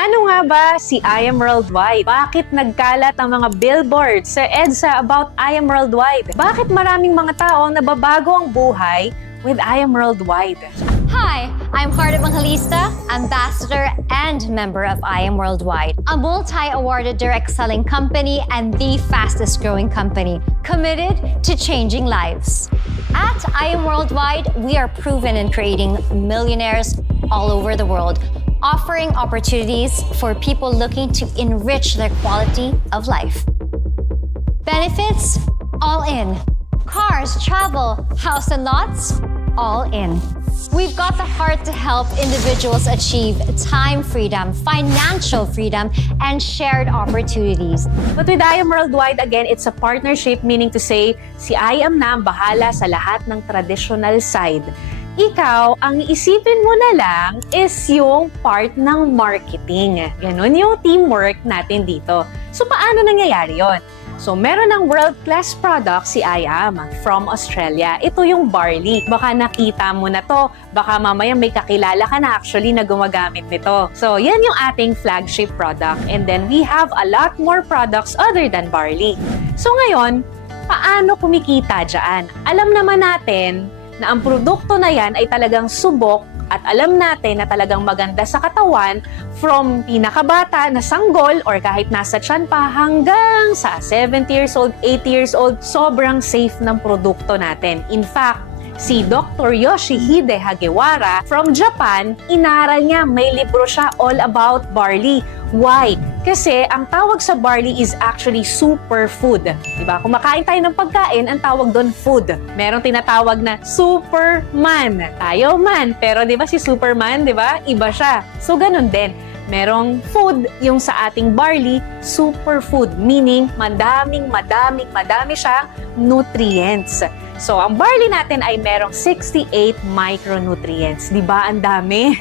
Ano nga ba si I Am Worldwide? Bakit nagkalat ang mga billboards sa EDSA about I Am Worldwide? Bakit maraming mga tao nababago ang buhay with I Am Worldwide? Hi, I'm Heart Evangelista, ambassador and member of I Am Worldwide, a multi-awarded direct selling company and the fastest growing company committed to changing lives. At I Am Worldwide, we are proven in creating millionaires all over the world, offering opportunities for people looking to enrich their quality of life. Benefits? All in. Cars, travel, house and lots? All in. We've got the heart to help individuals achieve time freedom, financial freedom, and shared opportunities. But with I Am Worldwide, again, it's a partnership, meaning to say, si I Am na ang bahala sa lahat ng traditional side. Ikaw, ang isipin mo na lang is yung part ng marketing. Ganon yung teamwork natin dito. So, paano nangyayari yon? So, meron ng world-class product si I Am from Australia. Ito yung barley. Baka nakita mo na to. Baka mamaya may kakilala ka na actually na gumagamit nito. So, yan yung ating flagship product. And then, we have a lot more products other than barley. So, ngayon, paano kumikita dyan? Alam naman natin na ang produkto na yan ay talagang subok at alam natin na talagang maganda sa katawan from pinakabata na sanggol or kahit nasa tiyan pa hanggang sa 70 years old, 80 years old, sobrang safe ng produkto natin. In fact, si Dr. Yoshihide Hagiwara from Japan, inaral niya, may libro siya all about barley. Why? Kasi ang tawag sa barley is actually superfood. Diba? Kung makain tayo ng pagkain, ang tawag doon food. Merong tinatawag na Superman. Tayo man, pero diba si Superman, diba? Iba siya. So ganun din. Merong food yung sa ating barley, superfood, meaning madami siyang nutrients. So, ang barley natin ay merong 68 micronutrients. Di ba? Ang dami.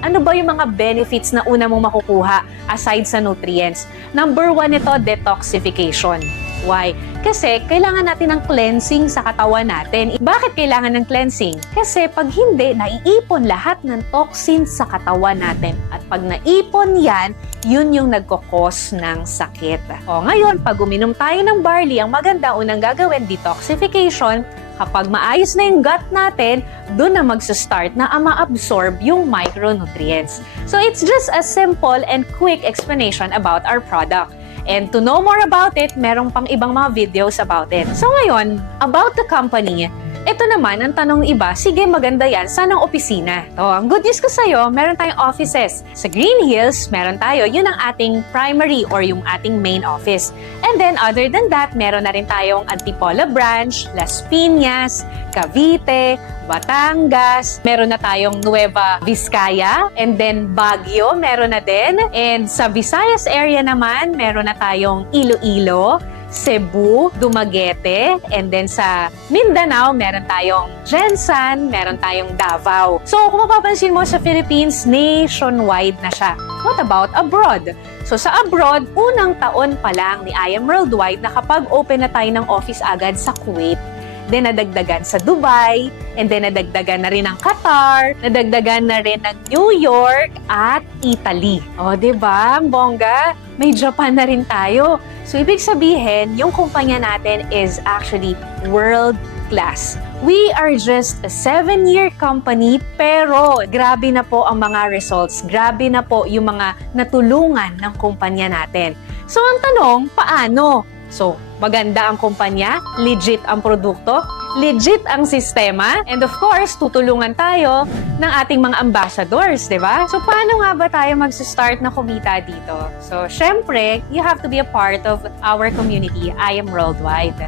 Ano ba yung mga benefits na una mong makukuha aside sa nutrients? Number 1 ito, detoxification. Why? Kasi kailangan natin ng cleansing sa katawan natin. Bakit kailangan ng cleansing? Kasi pag hindi, naiipon lahat ng toxins sa katawan natin. At pag naipon yan, yun yung nagkukos ng sakit. O ngayon, pag uminom tayo ng barley, ang maganda unang gagawin, detoxification. Kapag maayos na yung gut natin, doon na magsa-start na ma-absorb yung micronutrients. So it's just a simple and quick explanation about our product. And to know more about it, merong pang ibang mga videos about it. So ngayon, about the company, ito naman, ang tanong iba, sige maganda yan, saan ang opisina? So, ang good news ko sa'yo, meron tayong offices. Sa Green Hills, meron tayo, yun ang ating primary or yung ating main office. And then, other than that, meron na rin tayong Antipolo branch, Las Piñas, Cavite, Batangas, meron na tayong Nueva Vizcaya, and then Baguio, meron na din. And sa Visayas area naman, meron na tayong Iloilo, Cebu, Dumaguete, and then sa Mindanao, meron tayong Jensan, meron tayong Davao. So, kung mapapansin mo sa Philippines, nationwide na siya. What about abroad? So, sa abroad, unang taon pa lang ni I Am Worldwide na kapag open na tayo ng office agad sa Kuwait, then nadagdagan sa Dubai, and then nadagdagan na rin ng Qatar, nadagdagan na rin ng New York at Italy. O, diba? Bongga, may Japan na rin tayo. So, ibig sabihin, yung kumpanya natin is actually world class. We are just a 7-year company, pero grabe na po ang mga results. Grabe na po yung mga natulungan ng kumpanya natin. So, ang tanong, paano? So, maganda ang kumpanya, legit ang produkto, legit ang sistema, and of course, tutulungan tayo ng ating mga ambassadors, di ba? So, paano nga ba tayo mag-start na kumita dito? So, syempre, you have to be a part of our community, I Am Worldwide.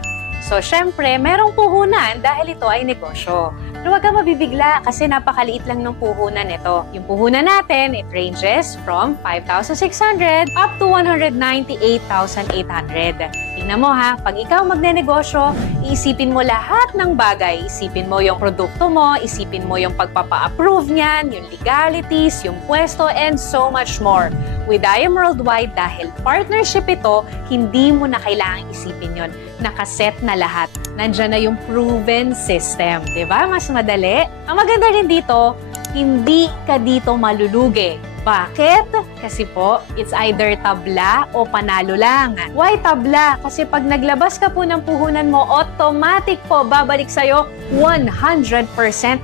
So, syempre, merong puhunan dahil ito ay negosyo. Pero huwag kang mabibigla kasi napakaliit lang ng puhunan ito. Yung puhunan natin, it ranges from 5,600 up to 198,800. Tingnan mo ha, pag ikaw magnenegosyo, iisipin mo lahat ng bagay. Isipin mo yung produkto mo, isipin mo yung pagpapa-approve niyan, yung legalities, yung pwesto, and so much more. With I Am Worldwide, dahil partnership ito, hindi mo na kailangang isipin yon. Nakaset na lahat. Nandiyan na yung proven system. Diba? Mas madali. Ang maganda rin dito, hindi ka dito malulugi. Bakit? Kasi po, it's either tabla o panalo lang. Why tabla? Kasi pag naglabas ka po ng puhunan mo, automatic po babalik sa'yo 100%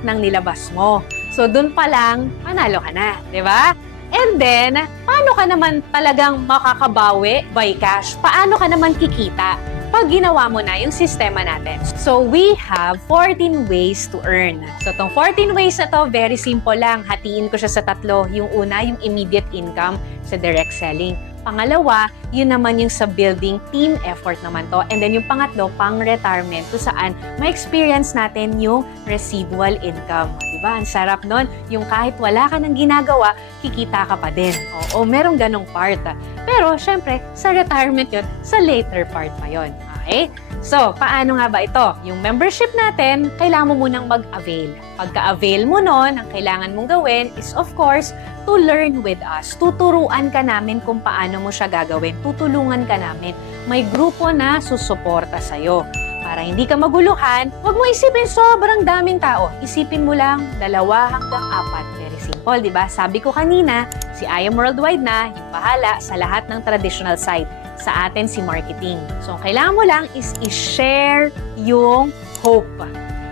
ng nilabas mo. So, dun pa lang, panalo ka na, di ba? And then, paano ka naman talagang makakabawi by cash? Paano ka naman kikita pag ginawa mo na yung sistema natin? So, we have 14 ways to earn. So, itong 14 ways na to, very simple lang. Hatiin ko siya sa tatlo. Yung una, yung immediate income sa direct selling. Pangalawa, yun naman yung sa building team effort naman to. And then yung pangatlo, pang-retirement to saan ma-experience natin yung residual income. Diba? Ang sarap nun. Yung kahit wala ka nang ginagawa, kikita ka pa din. Oo, merong ganong part. Pero, syempre, sa retirement yun, sa later part pa yun. Okay? So, paano nga ba ito? Yung membership natin, kailangan mo munang mag-avail. Pagka-avail mo nun, ang kailangan mong gawin is, of course, to learn with us. Tuturuan ka namin kung paano mo siya gagawin. Tutulungan ka namin. May grupo na susuporta sa'yo. Para hindi ka maguluhan, huwag mo isipin sobrang daming tao. Isipin mo lang 2 hanggang 4. Very simple, di ba? Sabi ko kanina, si I Am Worldwide na yung bahala sa lahat ng traditional side. Sa atin si marketing. So, ang kailangan mo lang is i-share yung hope.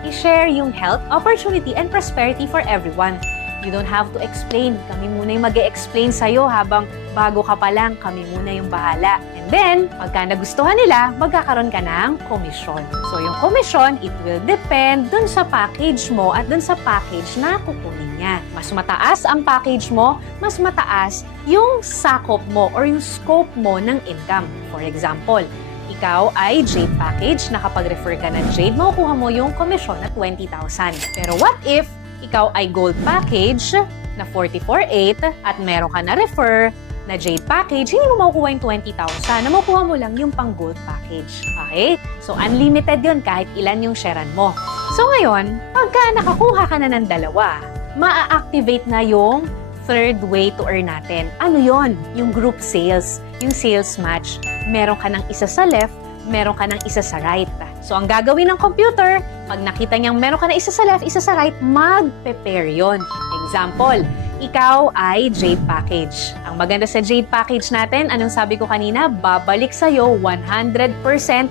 I-share yung health, opportunity, and prosperity for everyone. You don't have to explain. Kami muna yung mag-e-explain sa'yo habang bago ka pa lang, kami muna yung bahala. And then, pagka nagustuhan nila, magkakaroon ka ng komisyon. So, yung komisyon, it will depend dun sa package mo at dun sa package na kukunin niya. Mas mataas ang package mo, mas mataas yung sakop mo or yung scope mo ng income. For example, ikaw ay Jade package, nakapag-refer ka ng Jade, makukuha mo yung komisyon na 20,000. Pero what if ikaw ay gold package na 44,800 at meron ka na refer na Jade package, hindi mo makukuha yung 20,000. Na makukuha mo lang yung pang gold package. Okay? So, unlimited yun kahit ilan yung sharean mo. So, ngayon, pagka nakakuha ka na ng 2, maa-activate na yung third way to earn natin. Ano yon? Yung group sales. Yung sales match. Meron ka ng isa sa left, meron ka ng isa sa right. So, ang gagawin ng computer, pag nakita niyang meron ka na isa sa left, isa sa right, mag-prepare yun. Example, ikaw ay Jade package. Ang maganda sa Jade package natin, anong sabi ko kanina, babalik sa'yo 100%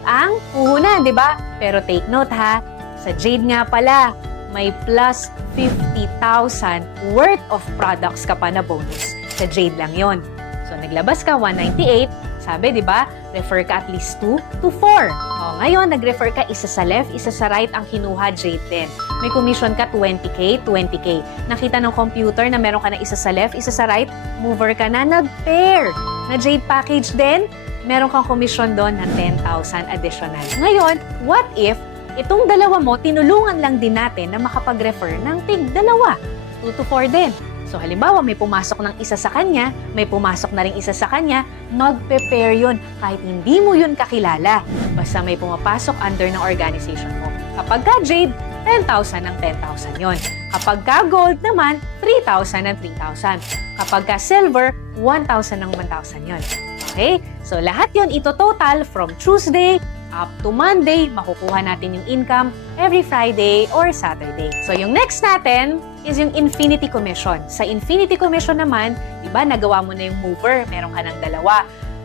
ang puhunan, di ba? Pero take note ha, sa Jade nga pala, may plus 50,000 worth of products ka pa na bonus. Sa Jade lang yon. So, naglabas ka 198, sabi, di ba, refer ka at least 2 to 4. O, ngayon, nag-refer ka isa sa left, isa sa right ang kinuha, Jade din. May commission ka 20K, 20K. Nakita ng computer na meron ka na isa sa left, isa sa right, mover ka na, nag-pair. Na Jade package din, meron kang commission doon ng 10,000 additional. Ngayon, what if itong 2 mo, tinulungan lang din natin na makapag-refer ng tig 2, 2 to 4 din. So, halimbawa, may pumasok ng isa sa kanya, may pumasok na rin isa sa kanya, mag-prepare yun kahit hindi mo yun kakilala. Basta may pumapasok under ng organization mo. Kapag ka Jade, 10,000 ng 10,000 yon. Kapag ka Gold naman, 3,000 ng 3,000. Kapag ka Silver, 1,000 ng 1,000 yon. Okay? So, lahat yon ito total from Tuesday up to Monday, makukuha natin yung income every Friday or Saturday. So, yung next natin is yung Infinity Commission. Sa Infinity Commission naman, di ba, nagawa mo na yung mover, meron ka ng 2.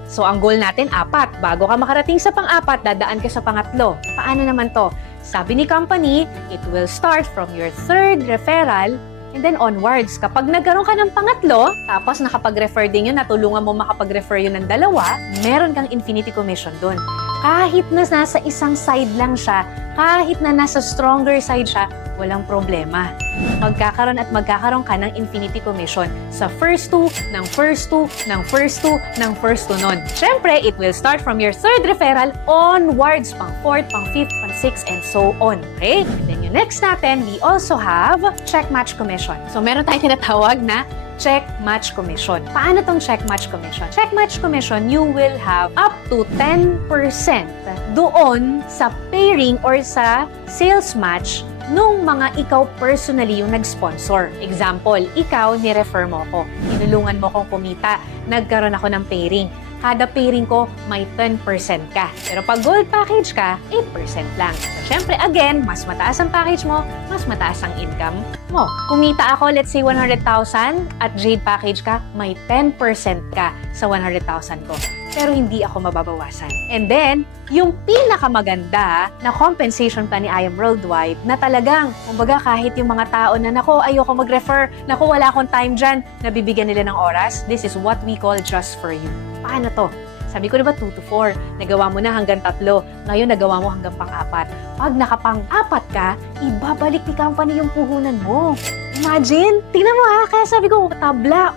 So, ang goal natin, 4. Bago ka makarating sa pang-4, dadaan ka sa pang-3. Paano naman to? Sabi ni company, it will start from your 3rd referral and then onwards. Kapag nagkaroon ka ng pang-3, tapos nakapag-refer din yun, natulungan mo makapag-refer yun ng 2, meron kang Infinity Commission dun. Kahit na nasa isang side lang siya, kahit na nasa stronger side siya, walang problema. Magkakaroon at magkakaroon ka ng Infinity Commission sa first 2, ng first 2, ng first 2, ng first 2 nun. Siyempre, it will start from your 3rd referral onwards, pang 4th, pang 5th, pang 6th, and so on. Okay? And then yung next natin, we also have Check Match Commission. So, meron tayong tinatawag na Check Match Commission. Paano tong Check Match Commission? Check Match Commission, you will have up to 10% doon sa pairing or sa sales match nung mga ikaw personally yung nag-sponsor. Example, ikaw, ni-refer mo ko. Tinulungan mo kong kumita. Nagkaroon ako ng pairing. kada pairing ko may 10% ka. Pero pag gold package ka, 8% lang. So, syempre, again, mas mataas ang package mo, mas mataas ang income mo. Kumita ako, let's say 100,000 at jade package ka, may 10% ka sa 100,000 ko. Pero hindi ako mababawasan. And then, yung pinakamaganda na compensation plan ni I Am Worldwide na talagang, kumbaga kahit yung mga tao na, nako, ayoko mag-refer, nako, wala akong time dyan, nabibigyan nila ng oras, this is what we call just for you. Paano to? Sabi ko diba 2 to 4, nagawa mo na hanggang 3, ngayon nagawa mo hanggang pang-4. Pag nakapang-4 ka, ibabalik ni company yung puhunan mo. Imagine, tingnan mo ha, kaya sabi ko, tabla,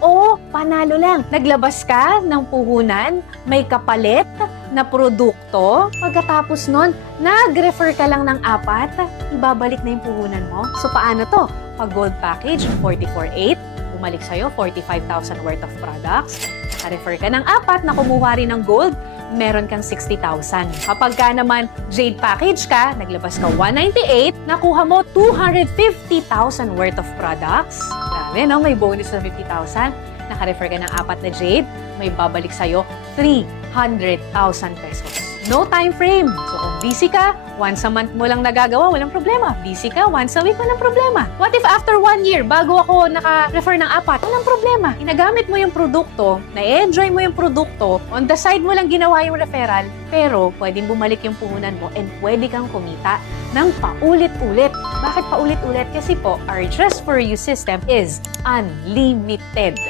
panalo lang. Naglabas ka ng puhunan, may kapalit na produkto, pagkatapos nun, nag-refer ka lang ng 4, ibabalik na yung puhunan mo. So paano to? Pag gold package, 44,800, bumalik sa'yo 45,000 worth of products. Naka-refer ka ng 4 na kumuha rin ng gold, meron kang 60,000. Kapag ka naman jade package ka, naglabas ka 198, nakuha mo 250,000 worth of products. Grabe, no? May bonus na 50,000. Naka-refer ka ng 4 na jade, may babalik sa'yo 300,000 pesos. No time frame. So kung busy ka, once a month mo lang nagagawa, walang problema. Busy ka, once a week, walang problema. What if after 1 year, bago ako naka-refer ng 4, walang problema. Inagamit mo yung produkto, na-enjoy mo yung produkto, on the side mo lang ginawa yung referral, pero pwedeng bumalik yung puhunan mo and pwede kang kumita ng paulit-ulit. Bakit paulit-ulit? Kasi po, our Just For You system is unlimited.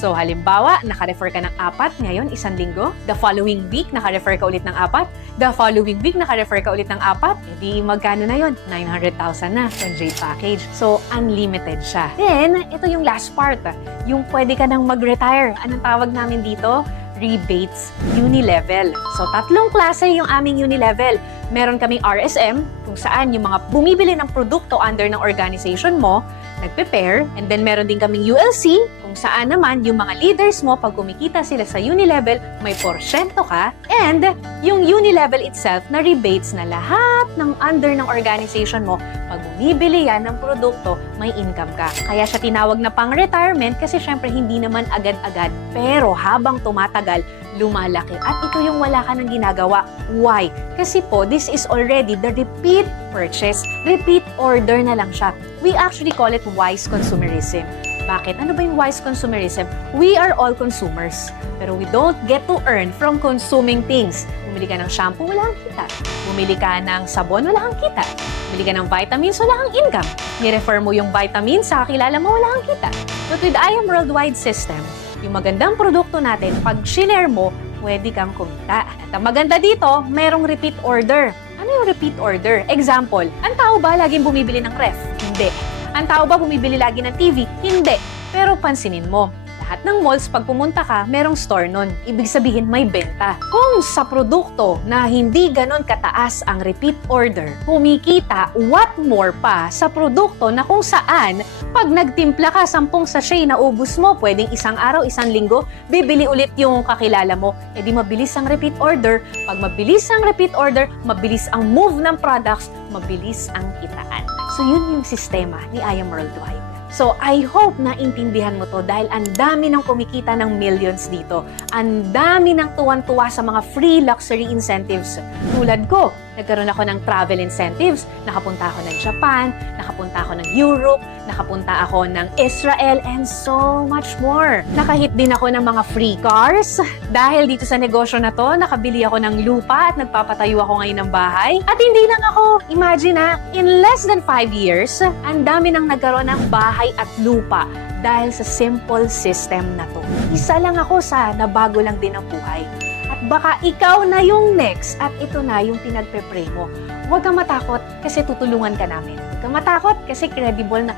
So, halimbawa, naka-refer ka ng 4 ngayon, isang linggo. The following week, naka-refer ka ulit ng 4. The following week, naka-refer ka ulit ng 4. Edi, magkano na yun? 900,000 na yung jade package. So, unlimited siya. Then, ito yung last part. Yung pwede ka nang mag-retire. Anong tawag namin dito? Rebates Unilevel. So, 3 klase yung aming Unilevel. Meron kaming RSM, kung saan yung mga bumibili ng produkto under ng organization mo, nagpe-pair. And then meron din kaming ULC, kung saan naman yung mga leaders mo, pag kumikita sila sa Unilevel, may porsyento ka. And yung Unilevel itself na rebates na lahat ng under ng organization mo, pag bumibili yan ng produkto, may income ka. Kaya siya tinawag na pang-retirement kasi syempre hindi naman agad-agad. Pero habang tumatagal, lumalaki. At ito yung wala ka nang ginagawa. Why? Kasi po, this is already the repeat purchase. Repeat order na lang siya. We actually call it wise consumerism. Bakit? Ano ba yung wise consumerism? We are all consumers. Pero we don't get to earn from consuming things. Bumili ka ng shampoo, wala kang kita. Bumili ka ng sabon, wala kang kita. Bumili ka ng vitamins, wala kang income. Ni-refer mo yung vitamins sa kakilala mo, wala kang kita. But with I Am Worldwide system, yung magandang produkto natin, pag shinare mo, pwede kang kumita. At ang maganda dito, merong repeat order. Ano yung repeat order? Example, ang tao ba laging bumibili ng ref? Hindi. Ang tao ba bumibili lagi ng TV? Hindi. Pero pansinin mo, lahat ng malls, pag pumunta ka, merong store nun. Ibig sabihin, may benta. Kung sa produkto na hindi ganon kataas ang repeat order, kumikita what more pa sa produkto na kung saan, pag nagtimpla ka 10 sachet na ubus mo, pwedeng isang araw, isang linggo, bibili ulit yung kakilala mo. E di mabilis ang repeat order. Pag mabilis ang repeat order, mabilis ang move ng products, mabilis ang kitaan. So yun yung sistema ni I Am Worldwide. So, I hope na intindihan mo to dahil ang dami ng kumikita ng millions dito. Ang dami ng tuwan-tuwa sa mga free luxury incentives. Tulad ko, nagkaroon ako ng travel incentives. Nakapunta ako ng Japan, nakapunta ako ng Europe, nakapunta ako ng Israel, and so much more. Nakahit din ako ng mga free cars. Dahil dito sa negosyo na to, nakabili ako ng lupa at nagpapatayo ako ngayon ng bahay. At hindi lang ako, imagine in less than 5 years, ang dami nang nagkaroon ng bahay at lupa dahil sa simple system na to. Isa lang ako sa nabago lang din ang buhay. At baka ikaw na yung next at ito na yung pinagpe-pray mo. Huwag kang matakot kasi tutulungan ka namin. Huwag kang matakot kasi credible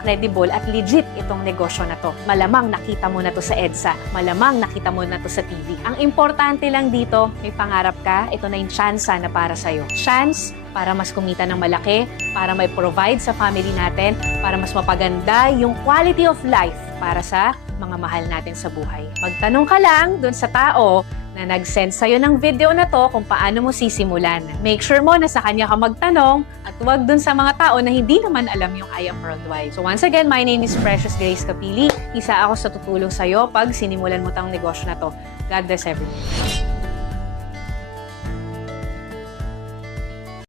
at legit itong negosyo na to. Malamang nakita mo na to sa EDSA. Malamang nakita mo na to sa TV. Ang importante lang dito, may pangarap ka, ito na yung chance na para sa'yo. Chance para mas kumita ng malaki, para may provide sa family natin, para mas mapaganda yung quality of life para sa mga mahal natin sa buhay. Magtanong ka lang dun sa tao na nag-send sa'yo ng video na to kung paano mo sisimulan. Make sure mo na sa kanya ka magtanong at huwag dun sa mga tao na hindi naman alam yung I Am Worldwide. So once again, my name is Precious Grace Capili. Isa ako sa tutulong sa'yo pag sinimulan mo tang negosyo na to. God bless everyone.